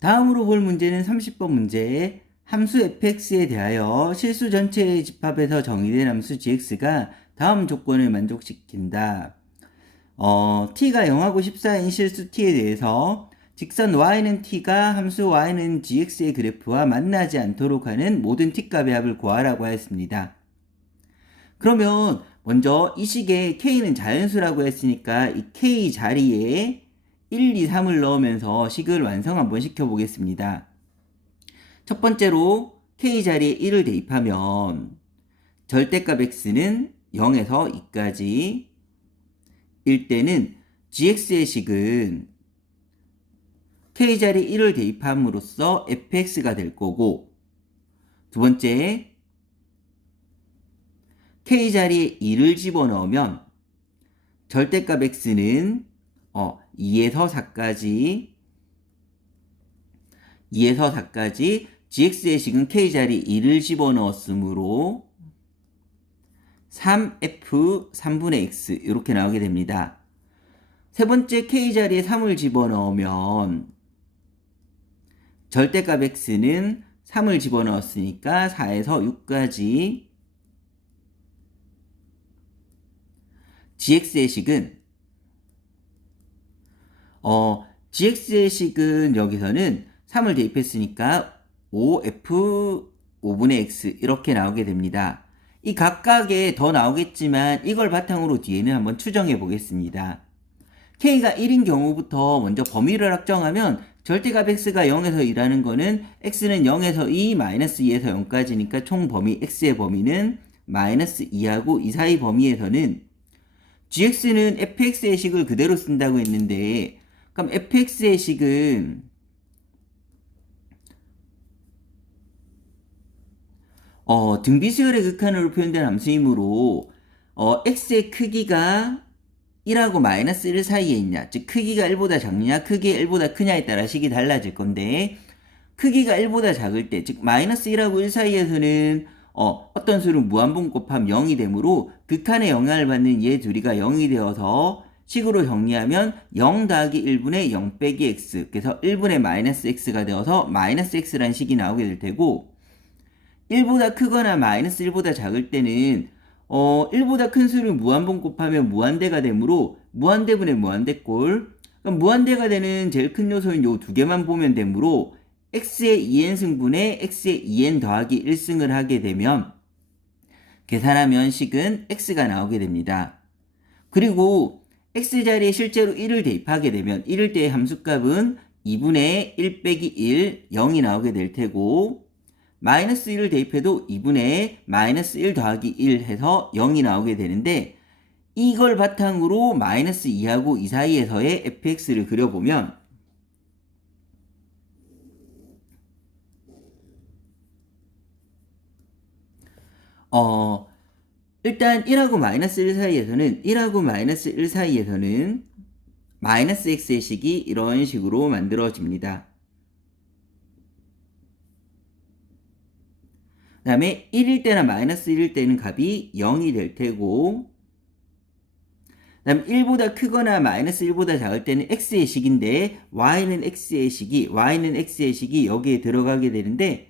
다음으로 볼 문제는 30번 문제. 함수 fx에 대하여 실수 전체의 집합에서 정의된 함수 gx가 다음 조건을 만족시킨다. t가 0하고 14인 실수 t에 대해서 직선 y는 t가 함수 y는 gx의 그래프와 만나지 않도록 하는 모든 t값의 합을 구하라고 하였습니다. 그러면 먼저 이 식에 k는 자연수라고 했으니까 이 k 자리에 1, 2, 3을 넣으면서 식을 완성 한번 시켜보겠습니다. 첫 번째로 k 자리에 1을 대입하면 절대값 x는 0에서 2까지 일 때는 gx의 식은 k 자리에 1을 대입함으로써 fx가 될 거고, 두 번째 k 자리에 2를 집어넣으면 절대값 x는 2에서 4까지 gx의 식은 k 자리 2를 집어넣었으므로 3f 3분의 x 이렇게 나오게 됩니다. 세 번째 k 자리에 3을 집어넣으면 절대값 x는 3을 집어넣었으니까 4에서 6까지 gx의 식은 gx의 식은 여기서는 3을 대입했으니까 5f 5분의 x 이렇게 나오게 됩니다. 이 각각에 더 나오겠지만 이걸 바탕으로 뒤에는 한번 추정해 보겠습니다. k가 1인 경우부터 먼저 범위를 확정하면 절대값 x가 0에서 2라는 거는 x는 0에서 2, 마이너스 2에서 0까지니까 총 범위 x의 범위는 마이너스 2하고 이 사이 범위에서는 gx는 fx의 식을 그대로 쓴다고 했는데, 그럼 fx의 식은 등비수열의 극한으로 표현된 함수이므로 x의 크기가 1하고 마이너스 1 사이에 있냐, 즉 크기가 1보다 작냐 크기가 1보다 크냐에 따라 식이 달라질 건데, 크기가 1보다 작을 때, 즉 마이너스 1하고 1 사이에서는 어떤 수를 무한분 곱하면 0이 되므로 극한의 영향을 받는 얘 둘이가 0이 되어서 식으로 정리하면 0 더하기 1분의 0 빼기 x, 그래서 1분의 마이너스 x가 되어서 마이너스 x라는 식이 나오게 될 테고, 1보다 크거나 마이너스 1보다 작을 때는 1보다 큰 수를 무한분 곱하면 무한대가 되므로 무한대분의 무한대꼴, 그럼 무한대가 되는 제일 큰 요소인 요 두 개만 보면 되므로 x의 2n승분에 x의 2n 더하기 1승을 하게 되면 계산하면 식은 x가 나오게 됩니다. 그리고 x자리에 실제로 1을 대입하게 되면 1일 때의 함수값은 2분의 1 빼기 1, 0이 나오게 될 테고, 마이너스 1을 대입해도 2분의 마이너스 1 더하기 1 해서 0이 나오게 되는데, 이걸 바탕으로 마이너스 2하고 이 사이에서의 fx를 그려보면 일단 1하고 마이너스 1 사이에서는 마이너스 x의 식이 이런 식으로 만들어집니다. 그 다음에 1일 때나 마이너스 1일 때는 값이 0이 될 테고, 그 다음에 1보다 크거나 마이너스 1보다 작을 때는 x의 식인데 y는 x의 식이 여기에 들어가게 되는데,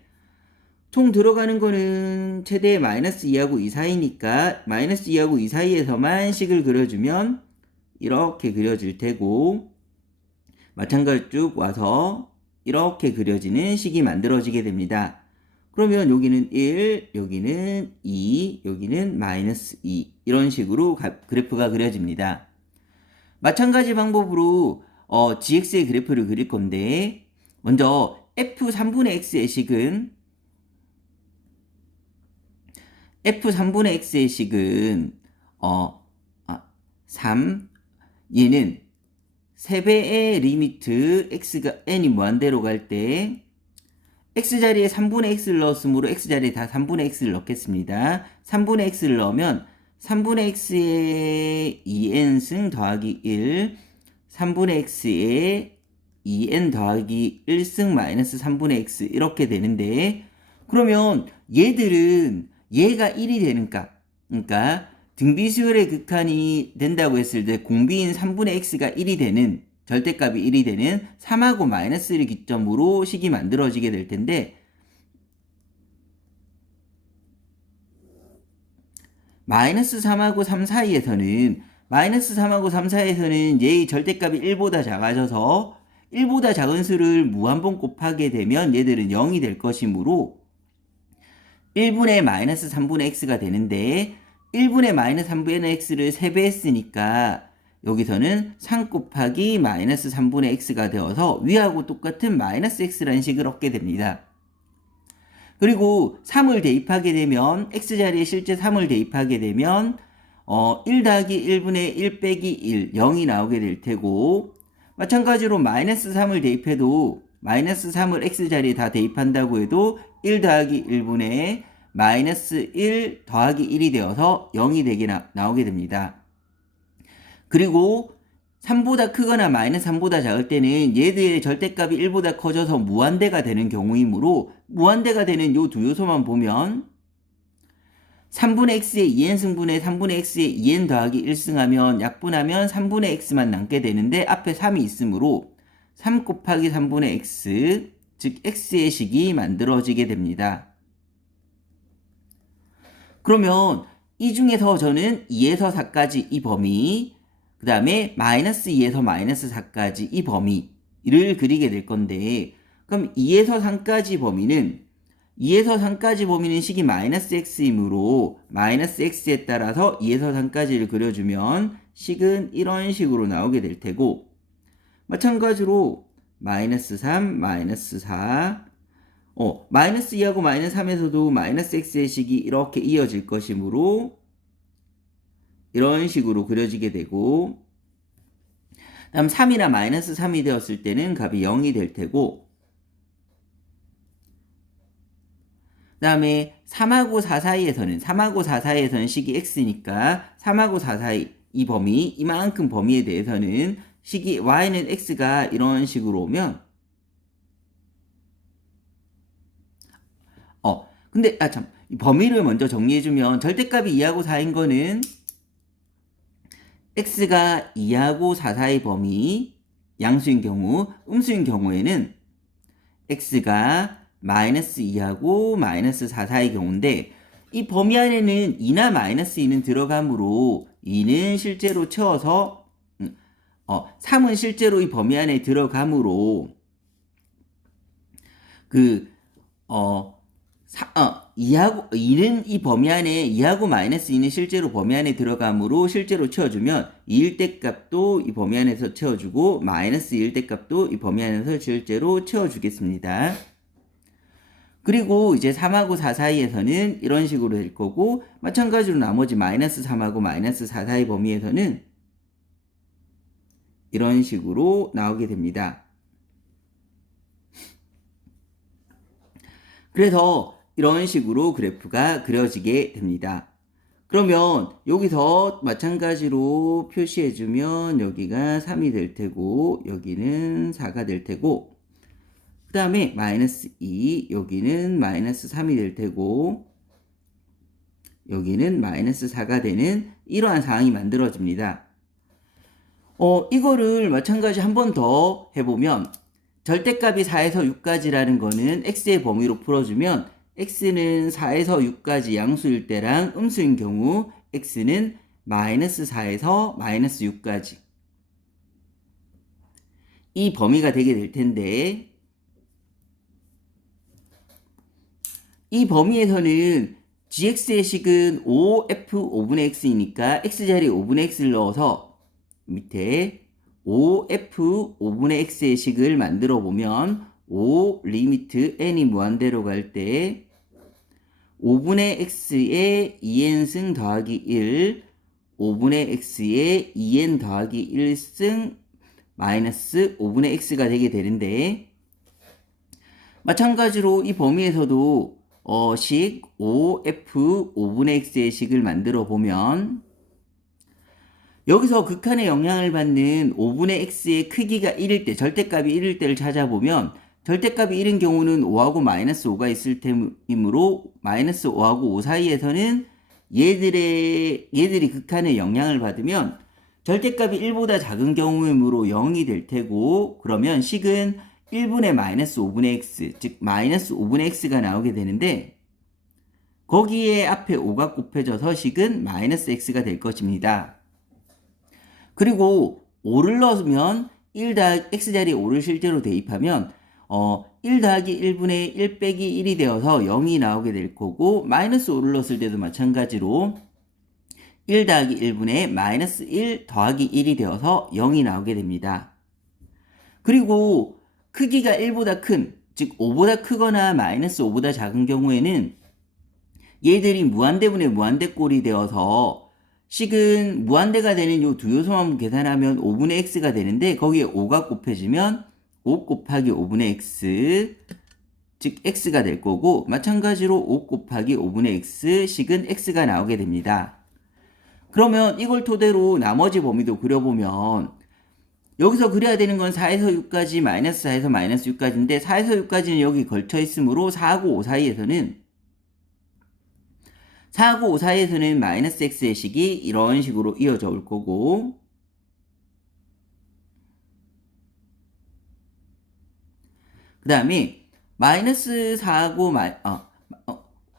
총 들어가는 거는 최대 마이너스 2하고 2 사이니까 마이너스 2하고 2 사이에서만 식을 그려주면 이렇게 그려질 테고, 마찬가지로 쭉 와서 이렇게 그려지는 식이 만들어지게 됩니다. 그러면 여기는 1, 여기는 2, 여기는 마이너스 2 이런 식으로 그래프가 그려집니다. 마찬가지 방법으로 gx의 그래프를 그릴 건데, 먼저 f 3분의 x의 식은 3, 얘는 3배의 리미트 x가 n이 무한대로 갈 때 x자리에 3분의 x를 넣었으므로 x자리에 다 3분의 x를 넣겠습니다. 3분의 x를 넣으면 3분의 x에 2n승 더하기 1, 3분의 x에 2n 더하기 1승 마이너스 3분의 x 이렇게 되는데, 그러면 얘들은 얘가 1이 되는 값, 그러니까 등비수열의 극한이 된다고 했을 때 공비인 3분의 x가 1이 되는 절대값이 1이 되는 3하고 마이너스 1을 기점으로 식이 만들어지게 될 텐데 마이너스 3하고 3 사이에서는 마이너스 3하고 3 사이에서는 얘의 절대값이 1보다 작아져서 1보다 작은 수를 무한번 곱하게 되면 얘들은 0이 될 것이므로 1분의 마이너스 3분의 x가 되는데 1분의 마이너스 3분의 x를 3배 했으니까 여기서는 3 곱하기 마이너스 3분의 x가 되어서 위하고 똑같은 마이너스 x라는 식을 얻게 됩니다. 그리고 3을 대입하게 되면 x자리에 실제 3을 대입하게 되면 1 더하기 1분의 1 빼기 1 0이 나오게 될 테고 마찬가지로 마이너스 3을 대입해도 마이너스 3을 x자리에 다 대입한다고 해도 1 더하기 1분의 마이너스 1 더하기 1이 되어서 0이 되게 나오게 됩니다. 그리고 3보다 크거나 마이너스 3보다 작을 때는 얘들의 절대값이 1보다 커져서 무한대가 되는 경우이므로 무한대가 되는 요 두 요소만 보면 3분의 x의 2n승분의 3분의 x의 2n 더하기 1승하면 약분하면 3분의 x만 남게 되는데 앞에 3이 있으므로 3 곱하기 3분의 x 즉 x의 식이 만들어지게 됩니다. 그러면 이 중에서 저는 2에서 4까지 이 범위 그 다음에 마이너스 2에서 마이너스 4까지 이 범위를 그리게 될 건데 그럼 2에서 3까지 범위는 2에서 3까지 범위는 식이 마이너스 x이므로 마이너스 x에 따라서 2에서 3까지를 그려주면 식은 이런 식으로 나오게 될 테고 마찬가지로 마이너스 3, 마이너스 4 마이너스 2하고 마이너스 3에서도 마이너스 x의 식이 이렇게 이어질 것이므로 이런 식으로 그려지게 되고 다음 3이나 마이너스 3이 되었을 때는 값이 0이 될 테고 그 다음에 3하고 4 사이에서는 식이 x니까 3하고 4 사이 이 범위 이만큼 범위에 대해서는 식이 y는 x가 이런 식으로 오면 근데 이 범위를 먼저 정리해주면 절대값이 2하고 4인 거는 x가 2하고 4 사이 범위 양수인 경우 음수인 경우에는 x가 마이너스 2하고 마이너스 4 사이 경우인데 이 범위 안에는 2나 마이너스 2는 들어가므로 2는 실제로 채워서 3은 실제로 이 범위 안에 들어가므로 2는 이 범위 안에 2하고 마이너스 2는 실제로 범위 안에 들어가므로 실제로 채워주면 2일 때 값도 이 범위 안에서 채워주고 마이너스 2일 때 값도 이 범위 안에서 실제로 채워주겠습니다. 그리고 이제 3하고 4 사이에서는 이런 식으로 될 거고 마찬가지로 나머지 마이너스 3하고 마이너스 4 사이 범위에서는 이런 식으로 나오게 됩니다. 그래서 이런 식으로 그래프가 그려지게 됩니다. 그러면 여기서 마찬가지로 표시해주면 여기가 3이 될 테고 여기는 4가 될 테고 그 다음에 마이너스 2 여기는 마이너스 3이 될 테고 여기는 마이너스 4가 되는 이러한 상황이 만들어집니다. 이거를 마찬가지 한 번 더 해보면 절대값이 4에서 6까지라는 거는 x의 범위로 풀어주면 x는 4에서 6까지 양수일 때랑 음수인 경우 x는 마이너스 4에서 마이너스 6까지 이 범위가 되게 될 텐데 이 범위에서는 gx의 식은 5f5분의 x이니까 x자리에 5분의 x를 넣어서 밑에 5f5분의 x의 식을 만들어 보면 5 리미트 n이 무한대로 갈 때 5분의 x의 2n승 더하기 1 5분의 x의 2n 더하기 1승 마이너스 5분의 x가 되게 되는데 마찬가지로 이 범위에서도 식 5f 5분의 x의 식을 만들어 보면 여기서 극한의 영향을 받는 5분의 x의 크기가 1일 때 절대값이 1일 때를 찾아보면 절대값이 1인 경우는 5하고 마이너스 5가 있을 테이므로 마이너스 5하고 5 사이에서는 얘들이 극한의 영향을 받으면 절대값이 1보다 작은 경우이므로 0이 될 테고, 그러면 식은 1분의 마이너스 5분의 x, 즉 마이너스 5분의 x가 나오게 되는데, 거기에 앞에 5가 곱해져서 식은 마이너스 x가 될 것입니다. 그리고 5를 넣으면 1 더하기 x자리에 5를 실제로 대입하면 1 더하기 1분의 1 빼기 1이 되어서 0이 나오게 될 거고, 마이너스 5를 넣었을 때도 마찬가지로 1 더하기 1분의 마이너스 1 더하기 1이 되어서 0이 나오게 됩니다. 그리고 크기가 1보다 큰, 즉 5보다 크거나 마이너스 5보다 작은 경우에는 얘들이 무한대분의 무한대꼴이 되어서 식은 무한대가 되는 요 두 요소만 계산하면 5분의 x가 되는데, 거기에 5가 곱해지면 5 곱하기 5분의 x, 즉 x가 될 거고, 마찬가지로 5 곱하기 5분의 x 식은 x가 나오게 됩니다. 그러면 이걸 토대로 나머지 범위도 그려보면, 여기서 그려야 되는 건 4에서 6까지, 마이너스 4에서 마이너스 6까지인데 4에서 6까지는 여기 걸쳐 있으므로 4하고 5 사이에서는 마이너스 x의 식이 이런 식으로 이어져 올 거고, 그 다음에 마이너스 4하고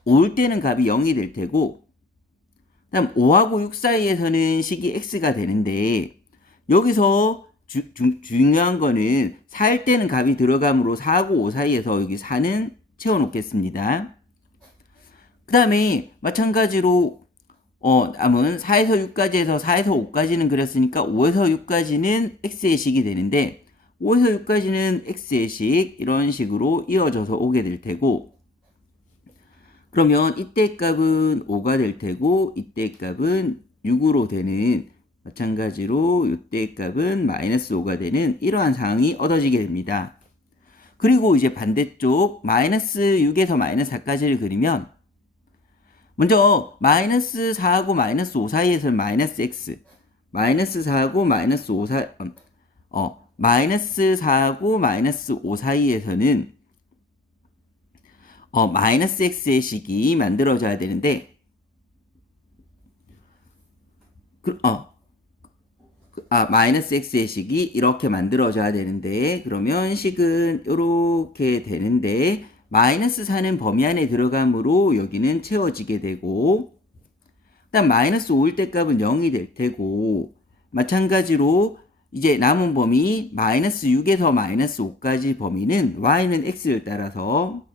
5일 때는 값이 0이 될 테고, 그 다음 5하고 6 사이에서는 식이 x가 되는데, 여기서 중요한 거는 4일 때는 값이 들어가므로 4하고 5 사이에서 여기 4는 채워 놓겠습니다. 그 다음에 마찬가지로 남은 4에서 6까지 해서 4에서 5까지는 그렸으니까 5에서 6까지는 x의 식이 되는데, 5에서 6까지는 x의 식 이런 식으로 이어져서 오게 될 테고, 그러면 이때 값은 5가 될 테고 이때 값은 6으로 되는, 마찬가지로 이때 값은 마이너스 5가 되는 이러한 상황이 얻어지게 됩니다. 그리고 이제 반대쪽 마이너스 6에서 마이너스 4까지를 그리면, 먼저 마이너스 4하고 마이너스 5 사이에서는 마이너스 x, 마이너스 4하고 마이너스 5 마이너스 4하고 마이너스 5 사이에서는 마이너스 x의 식이 만들어져야 되는데, 마이너스 x의 식이 이렇게 만들어져야 되는데, 그러면 식은 이렇게 되는데, 마이너스 4는 범위 안에 들어가므로 여기는 채워지게 되고, 일단 마이너스 5일 때 값은 0이 될 테고, 마찬가지로 이제 남은 범위 마이너스 6에서 마이너스 5까지 범위는 y는 x를 따라서,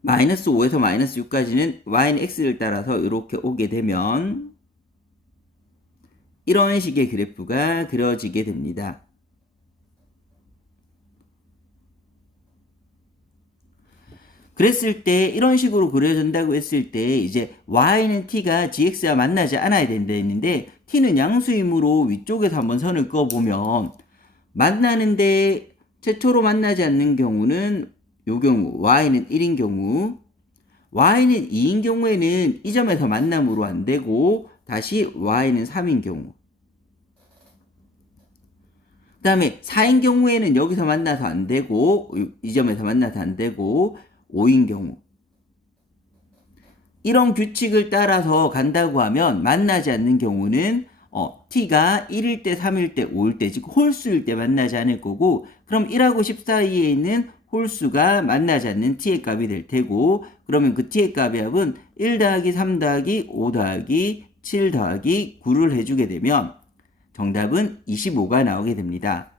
마이너스 5에서 마이너스 6까지는 y는 x를 따라서 이렇게 오게 되면 이런 식의 그래프가 그려지게 됩니다. 그랬을 때, 이런 식으로 그려진다고 했을 때 이제 y는 t가 gx와 만나지 않아야 된다 했는데, t는 양수이므로 위쪽에서 한번 선을 그어보면, 만나는데 최초로 만나지 않는 경우는 요 경우 y는 1인 경우, y는 2인 경우에는 이 점에서 만남으로 안 되고 다시 y는 3인 경우, 그 다음에 4인 경우에는 여기서 만나서 안 되고 이 점에서 만나서 안 되고 5인 경우, 이런 규칙을 따라서 간다고 하면 만나지 않는 경우는 t가 1일 때, 3일 때, 5일 때, 즉 홀수일 때 만나지 않을 거고, 그럼 1하고 10 사이에 있는 홀수가 만나지 않는 t의 값이 될 테고, 그러면 그 t의 값의 합은 1 더하기 3 더하기 5 더하기 7 더하기 9를 해주게 되면 정답은 25가 나오게 됩니다.